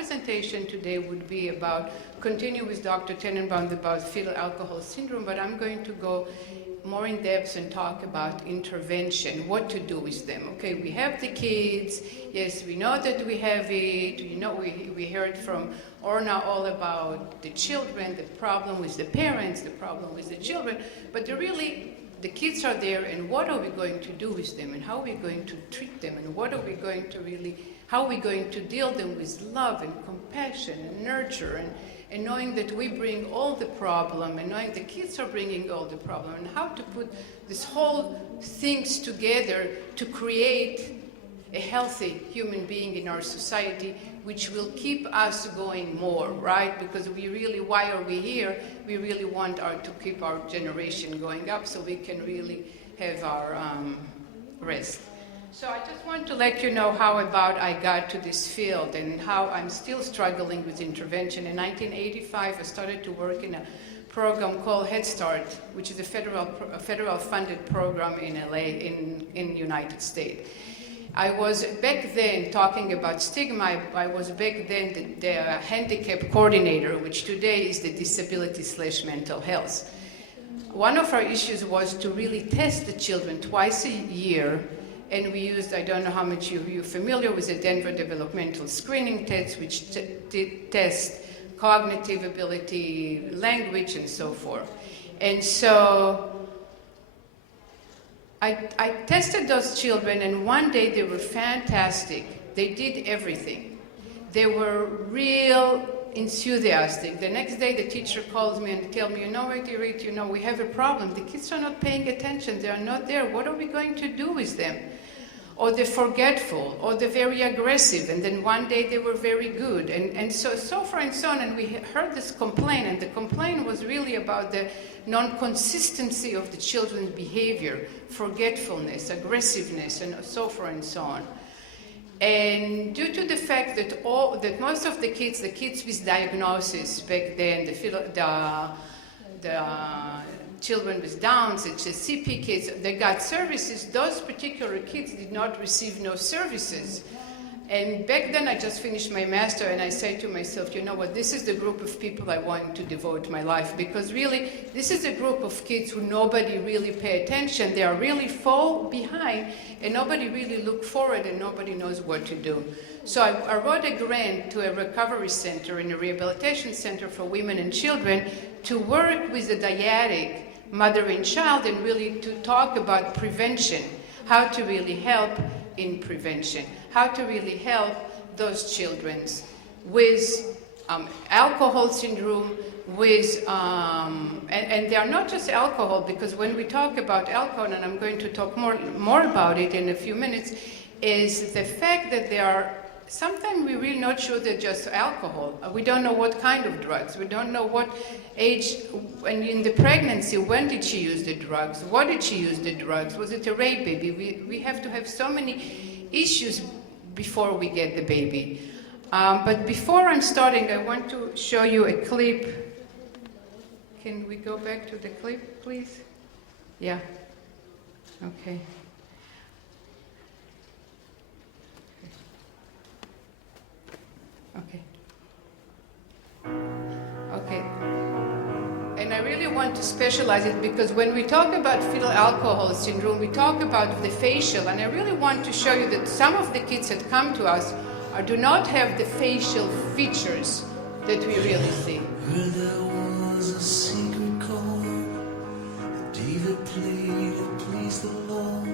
presentation today would be about, continue with Dr. Tenenbaum about fetal alcohol syndrome, but I'm going to go more in depth and talk about intervention, what to do with them. Okay, we have the kids, yes, we know that we have it, you know, we heard from Orna all about the children, the problem with the parents, the problem with the children, but the kids are there, and what are we going to do with them, and how are we going to treat them, and what are we going to how are we going to deal them with love and compassion and nurture, and knowing that we bring all the problem, and knowing the kids are bringing all the problem, and how to put this whole things together to create a healthy human being in our society, which will keep us going more, right? Because why are we here? We really want to keep our generation going up so we can really have our rest. So I just want to let you know how I got to this field and how I'm still struggling with intervention. In 1985, I started to work in a program called Head Start, which is a federal funded program in LA, in the United States. I was back then talking about stigma. I was back then the handicap coordinator, which today is the disability/mental health. One of our issues was to really test the children twice a year, and we used, I don't know how much you're familiar with the Denver Developmental Screening Test, which tests cognitive ability, language, and so forth. And so I tested those children, and one day they were fantastic. They did everything. They were real enthusiastic. The next day the teacher calls me and tells me, you know what, Irit, we have a problem. The kids are not paying attention. They are not there. What are we going to do with them? Or they're forgetful, or they're very aggressive, and then one day they were very good, and so far and so on, and we heard this complaint, and the complaint was really about the non-consistency of the children's behavior, forgetfulness, aggressiveness, and so forth and so on. And due to the fact that most of the kids with diagnosis back then, the children with Downs, the CP kids, they got services. Those particular kids did not receive no services. And back then I just finished my master, and I said to myself, you know what, this is the group of people I want to devote my life, because really this is a group of kids who nobody really pay attention. They are really fall behind, and nobody really look forward, and nobody knows what to do. So I wrote a grant to a recovery center and a rehabilitation center for women and children to work with the dyadic mother and child, and really to talk about prevention, how to really help in prevention, how to really help those children with alcohol syndrome, with, and they are not just alcohol, because when we talk about alcohol, and I'm going to talk more about it in a few minutes, is the fact that there are sometimes we're really not sure they're just alcohol. We don't know what kind of drugs. We don't know what age, and in the pregnancy, when did she use the drugs? What did she use the drugs? Was it a rape baby? We have to have so many issues before we get the baby. But before I'm starting, I want to show you a clip. Can we go back to the clip, please? Yeah. Okay. Okay. Okay. And I really want to specialize it, because when we talk about fetal alcohol syndrome, we talk about the facial, and I really want to show you that some of the kids that come to us do not have the facial features that we really see. Heard there was a secret chord that David played to please the Lord,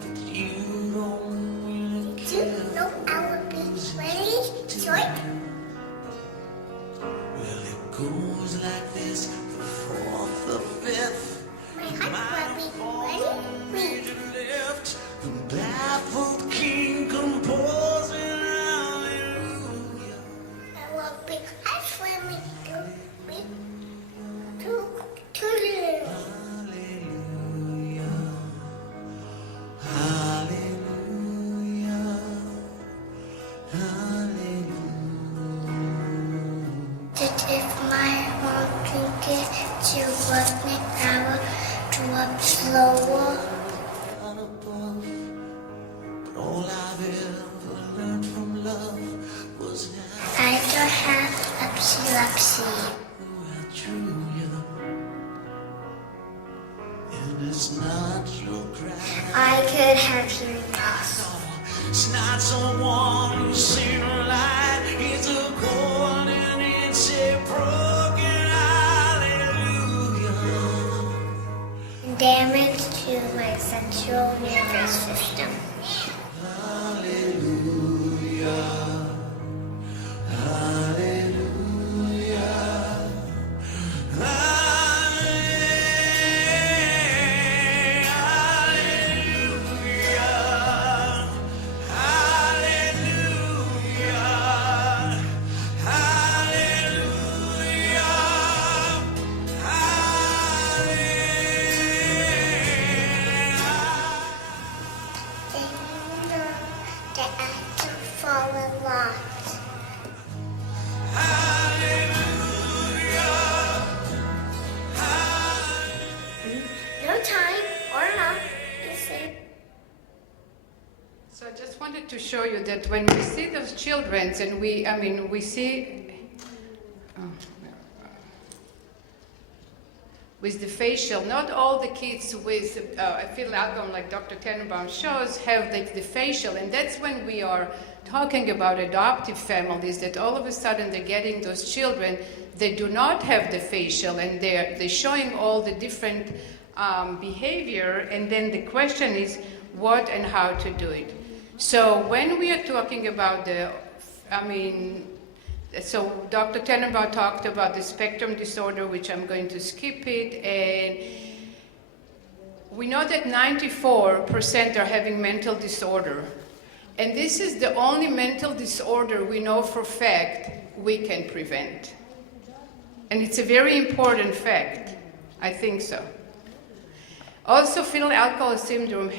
but you don't really care. Do you know our big ready? Short? Well, it goes like this: the fourth, the fifth, My husband, ready? to the left, the baffled king composing hallelujah. Our big husband, to live. Hallelujah. Hallelujah. Hallelujah. That if my mom can get to work next hour to up slow It's not your cry. I could have hearing loss. It's not someone who's seen a light. It's a chord and it's a broken hallelujah. Damage to my central nervous system. Hallelujah. Hallelujah. That I can fall a lot. No time or enough. You see. So I just wanted to show you that when we see those children, and we see with the facial, not all the kids with fetal alcohol, like Dr. Tenenbaum shows, have the facial, and that's when we are talking about adoptive families, that all of a sudden they're getting those children, they do not have the facial, and they're showing all the different behavior, and then the question is what and how to do it. So when we are talking about so Dr. Tenenbaum talked about the spectrum disorder, which I'm going to skip it, and we know that 94% are having mental disorder. And this is the only mental disorder we know for fact we can prevent. And it's a very important fact. I think so. Also, fetal alcohol syndrome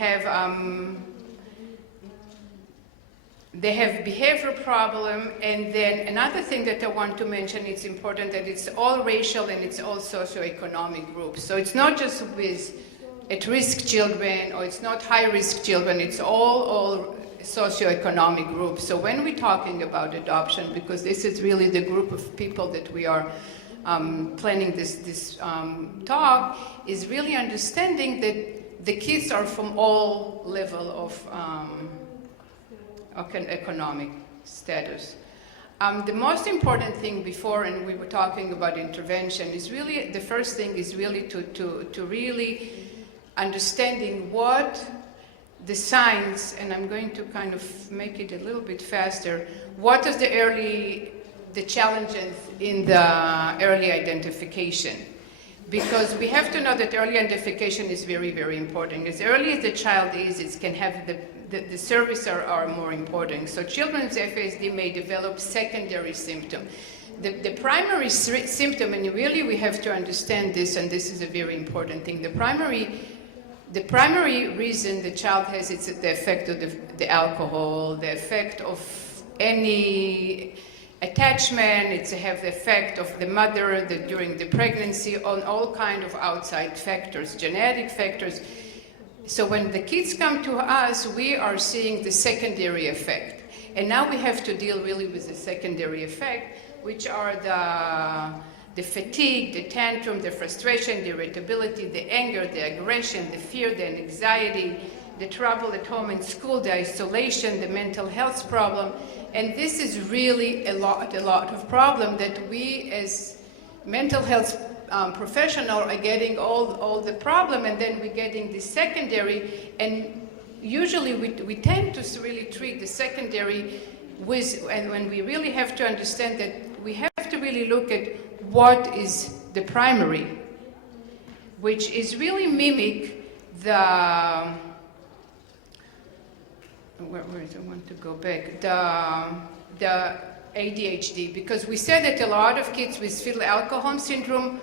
they have behavior problem, and then another thing that I want to mention, it's important that it's all racial and it's all socioeconomic groups. So it's not just with at-risk children or it's not high-risk children, it's all socioeconomic groups. So when we're talking about adoption, because this is really the group of people that we are planning this talk, is really understanding that the kids are from all level of economic status. The most important thing before, and we were talking about intervention, is really, the first thing is really to really understanding what the signs, and I'm going to kind of make it a little bit faster, what is the challenges in the early identification. Because we have to know that early identification is very, very important. As early as the child is, it can have the services are more important. So children with FASD may develop secondary symptoms. The primary symptom, and really we have to understand this, and this is a very important thing, the primary reason the child has, it's the effect of the alcohol, the effect of any attachment, it's have the effect of the mother during the pregnancy, on all kind of outside factors, genetic factors. So when the kids come to us, we are seeing the secondary effect. And now we have to deal really with the secondary effect, which are the fatigue, the tantrum, the frustration, the irritability, the anger, the aggression, the fear, the anxiety, the trouble at home and school, the isolation, the mental health problem. And this is really a lot of problem that we as mental health professional are getting all the problem, and then we're getting the secondary, and usually we tend to really treat the secondary and when we really have to understand that we have to really look at what is the primary, which is really mimic the where is I want to go back, the ADHD, because we said that a lot of kids with fetal alcohol syndrome,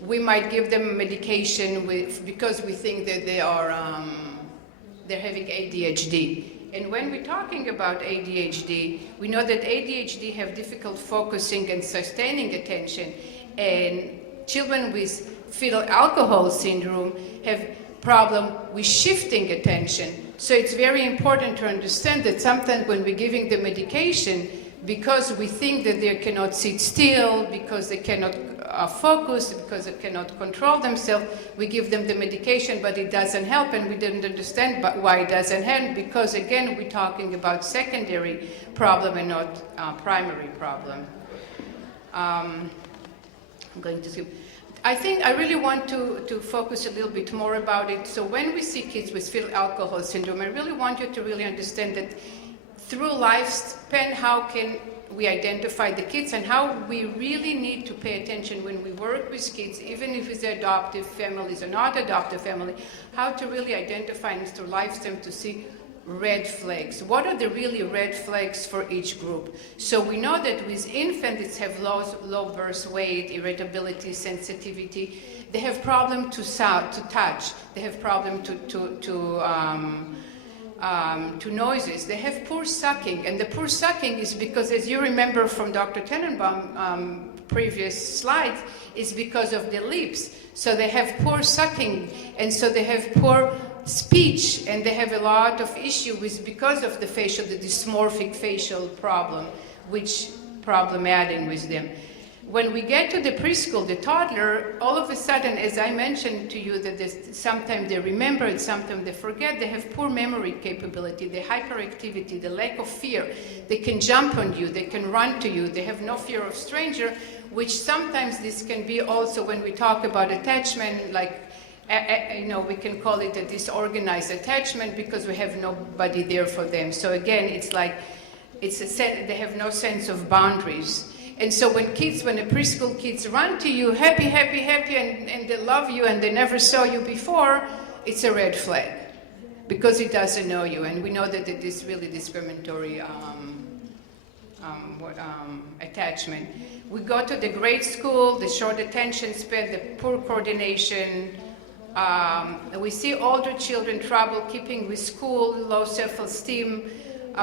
we might give them medication because we think that they're having ADHD. And when we're talking about ADHD, we know that ADHD have difficult focusing and sustaining attention, and children with fetal alcohol syndrome have problem with shifting attention. So it's very important to understand that sometimes when we're giving the medication, because we think that they cannot sit still, because they cannot focus because they cannot control themselves. We give them the medication, but it doesn't help, and we didn't understand why it doesn't help, because again, we're talking about secondary problem and not primary problem. I'm going to skip. I think I really want to focus a little bit more about it. So when we see kids with fetal alcohol syndrome, I really want you to really understand that through lifespan, how can we identify the kids and how we really need to pay attention when we work with kids, even if it's adoptive families or not adoptive family, how to really identify and through lifespan to see red flags. What are the really red flags for each group? So we know that with infants have low birth weight, irritability, sensitivity. They have problem to touch. They have problem to noises. They have poor sucking, and the poor sucking is because, as you remember from Dr. Tenenbaum previous slides, is because of the lips. So they have poor sucking, and so they have poor speech, and they have a lot of issue with because of the dysmorphic facial problem, which problematic with them. When we get to the preschool, the toddler, all of a sudden, as I mentioned to you, that sometimes they remember it, sometimes they forget, they have poor memory capability, the hyperactivity, the lack of fear. They can jump on you, they can run to you, they have no fear of stranger, which sometimes this can be also when we talk about attachment, like, we can call it a disorganized attachment because we have nobody there for them. So again, it's like, they have no sense of boundaries. And so when the preschool kids run to you, happy, happy, happy, and they love you and they never saw you before, it's a red flag because it doesn't know you. And we know that it is really discriminatory attachment. We go to the grade school, the short attention span, the poor coordination. We see older children trouble keeping with school, low self-esteem,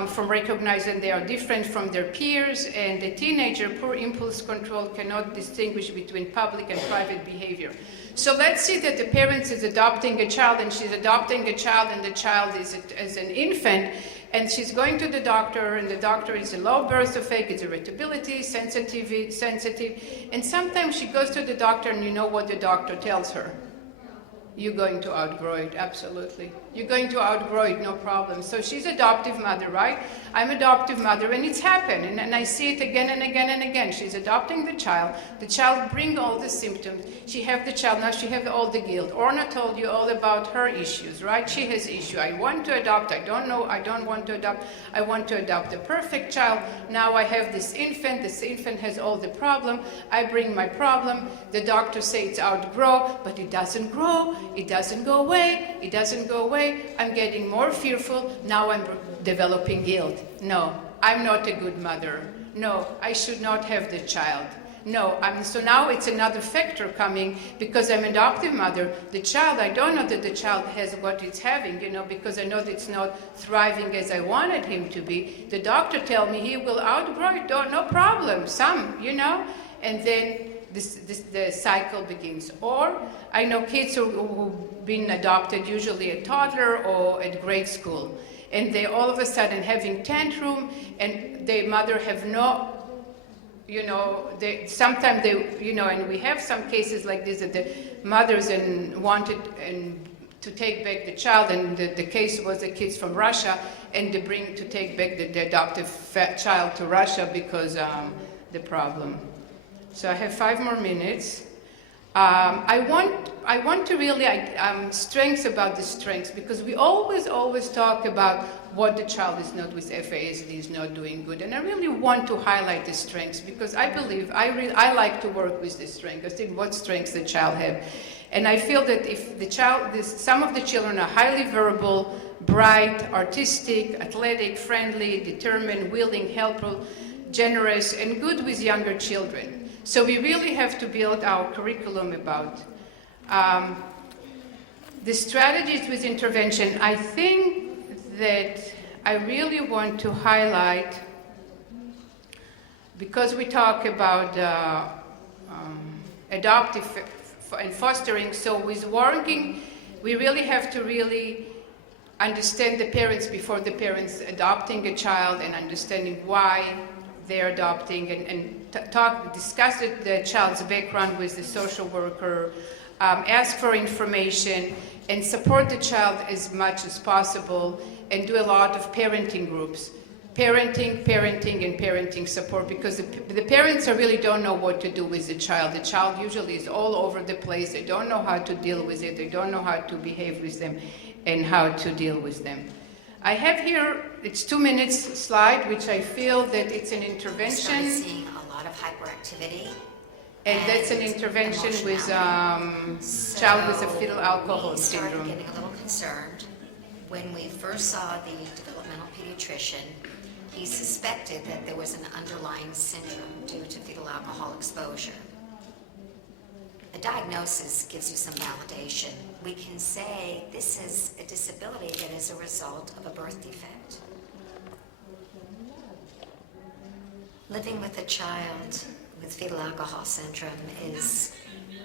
from recognizing they are different from their peers, and the teenager, poor impulse control, cannot distinguish between public and private behavior. So let's see that the parent is adopting a child, and she's adopting a child, and the child is as an infant, and she's going to the doctor, and the doctor is a low birth weight, it's irritability, sensitive, and sometimes she goes to the doctor, and you know what the doctor tells her. You're going to outgrow it, absolutely. You're going to outgrow it, no problem. So she's adoptive mother, right? I'm adoptive mother, and it's happened, and I see it again and again and again. She's adopting the child brings all the symptoms. She have the child, now she have all the guilt. Orna told you all about her issues, right? She has issue. I want to adopt, I don't want to adopt, I want to adopt the perfect child. Now I have this infant has all the problem. I bring my problem. The doctor say it's outgrow, but it doesn't grow. It doesn't go away. It doesn't go away. I'm getting more fearful. Now I'm developing guilt. No, I'm not a good mother. No, I should not have the child. No, so now it's another factor coming because I'm an adoptive mother. The child, I don't know that the child has what it's having, because I know that it's not thriving as I wanted him to be. The doctor tell me he will outgrow it, no problem, and then the cycle begins. Or I know kids who've been adopted, usually a toddler or at grade school, and they all of a sudden having tantrum, and their mother have no, sometimes and we have some cases like this that the mothers wanted to take back the child, and the case was the kids from Russia, and they to take back the adoptive child to Russia because the problem. So I have 5 more minutes. I want to really strengths about the strengths, because we always talk about what the child is not with FASD is not doing good, and I really want to highlight the strengths because I believe I like to work with the strengths. I think what strengths the child have, and I feel that if the child, some of the children are highly verbal, bright, artistic, athletic, friendly, determined, willing, helpful, generous, and good with younger children. So we really have to build our curriculum about the strategies with intervention. I think that I really want to highlight, because we talk about adoptive and fostering, so with working, we really have to really understand the parents before the parents adopting a child and understanding why they're adopting, and discuss the child's background with the social worker, ask for information, and support the child as much as possible, and do a lot of parenting groups. Parenting, and parenting support, because the parents really don't know what to do with the child. The child usually is all over the place. They don't know how to deal with it. They don't know how to behave with them and how to deal with them. I have here, it's 2 minutes slide, which I feel that it's an intervention. Started seeing a lot of hyperactivity. And that's an intervention with child with a fetal alcohol syndrome. We started getting a little concerned. When we first saw the developmental pediatrician, he suspected that there was an underlying syndrome due to fetal alcohol exposure. A diagnosis gives you some validation. We can say this is a disability that is a result of a birth defect. Living with a child with fetal alcohol syndrome is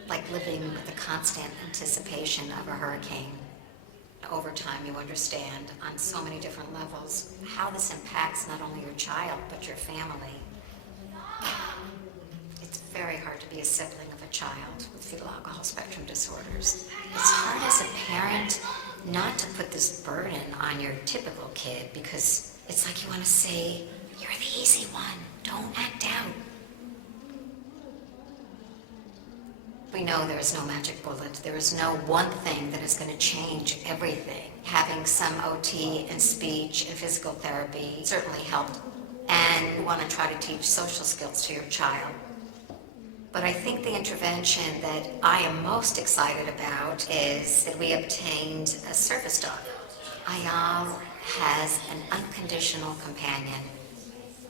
like living with a constant anticipation of a hurricane. Over time, you understand on so many different levels how this impacts not only your child, but your family. It's very hard to be a sibling of a child with fetal alcohol spectrum disorders. It's hard as a parent not to put this burden on your typical kid, because it's like you want to say, you're the easy one, don't act out. We know there is no magic bullet. There is no one thing that is going to change everything. Having some OT and speech and physical therapy certainly helped, and we want to try to teach social skills to your child. But I think the intervention that I am most excited about is that we obtained a service dog. Ayal has an unconditional companion.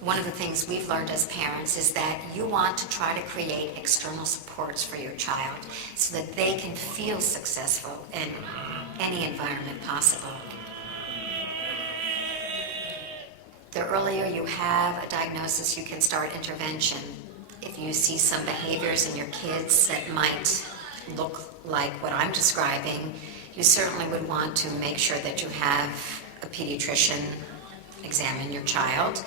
One of the things we've learned as parents is that you want to try to create external supports for your child so that they can feel successful in any environment possible. The earlier you have a diagnosis, you can start intervention. If you see some behaviors in your kids that might look like what I'm describing, you certainly would want to make sure that you have a pediatrician examine your child.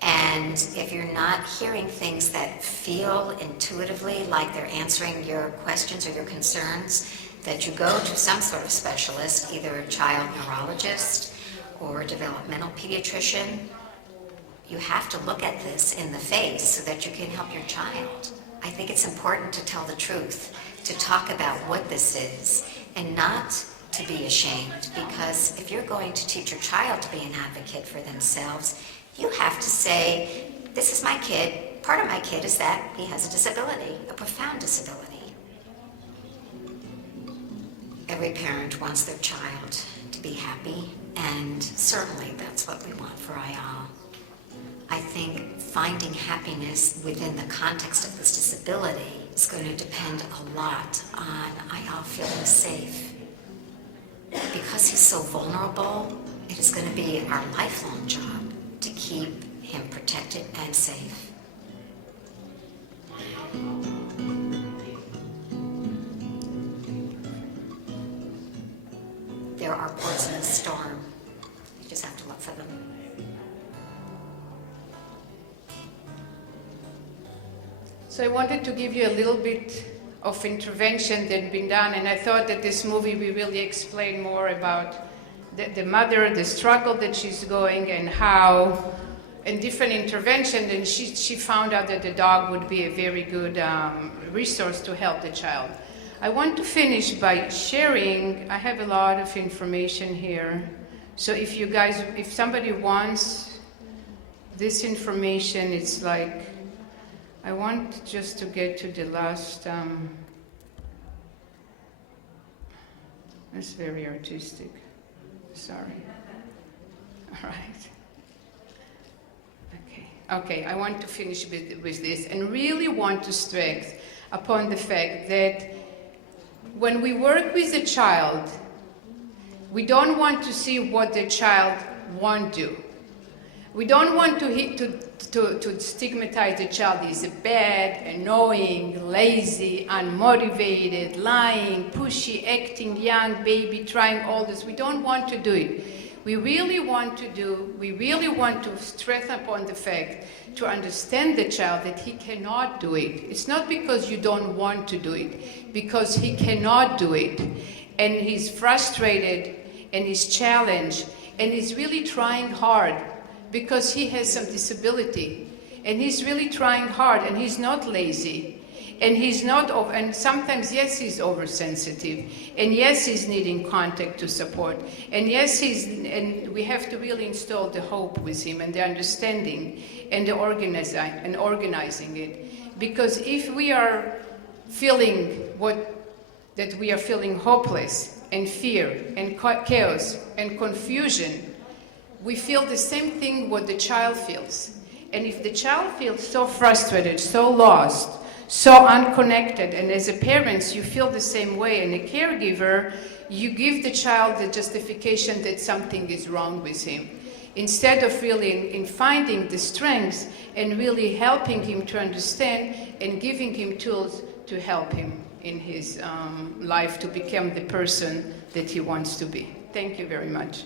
And if you're not hearing things that feel intuitively like they're answering your questions or your concerns, that you go to some sort of specialist, either a child neurologist or a developmental pediatrician. You have to look at this in the face so that you can help your child. I think it's important to tell the truth, to talk about what this is, and not to be ashamed, because if you're going to teach your child to be an advocate for themselves, you have to say, this is my kid. Part of my kid is that he has a disability, a profound disability. Every parent wants their child to be happy, and certainly that's what we want for Ayal. I think finding happiness within the context of this disability is going to depend a lot on Ayal feeling safe. Because he's so vulnerable, it is going to be our lifelong job to keep him protected and safe. There are ports in the storm. You just have to look for them. So I wanted to give you a little bit of intervention that had been done, and I thought that this movie will really explain more about the mother, the struggle that she's going, and how, and different intervention, and she found out that the dog would be a very good resource to help the child. I want to finish by sharing, I have a lot of information here, so if you guys, if somebody wants this information, it's like, I want just to get to the last, that's very artistic. Sorry. All right. Okay, I want to finish with this and really want to stress upon the fact that when we work with a child, we don't want to see what the child won't do. We don't want to stigmatize the child as bad, annoying, lazy, unmotivated, lying, pushy, acting young, baby, trying all this. We don't want to do it. we really want to stress upon the fact to understand the child that he cannot do it. It's not because you don't want to do it, because he cannot do it. And he's frustrated and he's challenged and he's really trying hard because he has some disability. And he's really trying hard and he's not lazy. And he's not, and sometimes, yes, he's oversensitive. And yes, he's needing contact to support. And yes, and we have to really install the hope with him and the understanding and the organizing it. Because if we are feeling that we are feeling hopeless and fear and chaos and confusion, we feel the same thing what the child feels. And if the child feels so frustrated, so lost, so unconnected, and as a parent you feel the same way, and a caregiver, you give the child the justification that something is wrong with him, instead of really in finding the strengths and really helping him to understand and giving him tools to help him in his life to become the person that he wants to be. Thank you very much.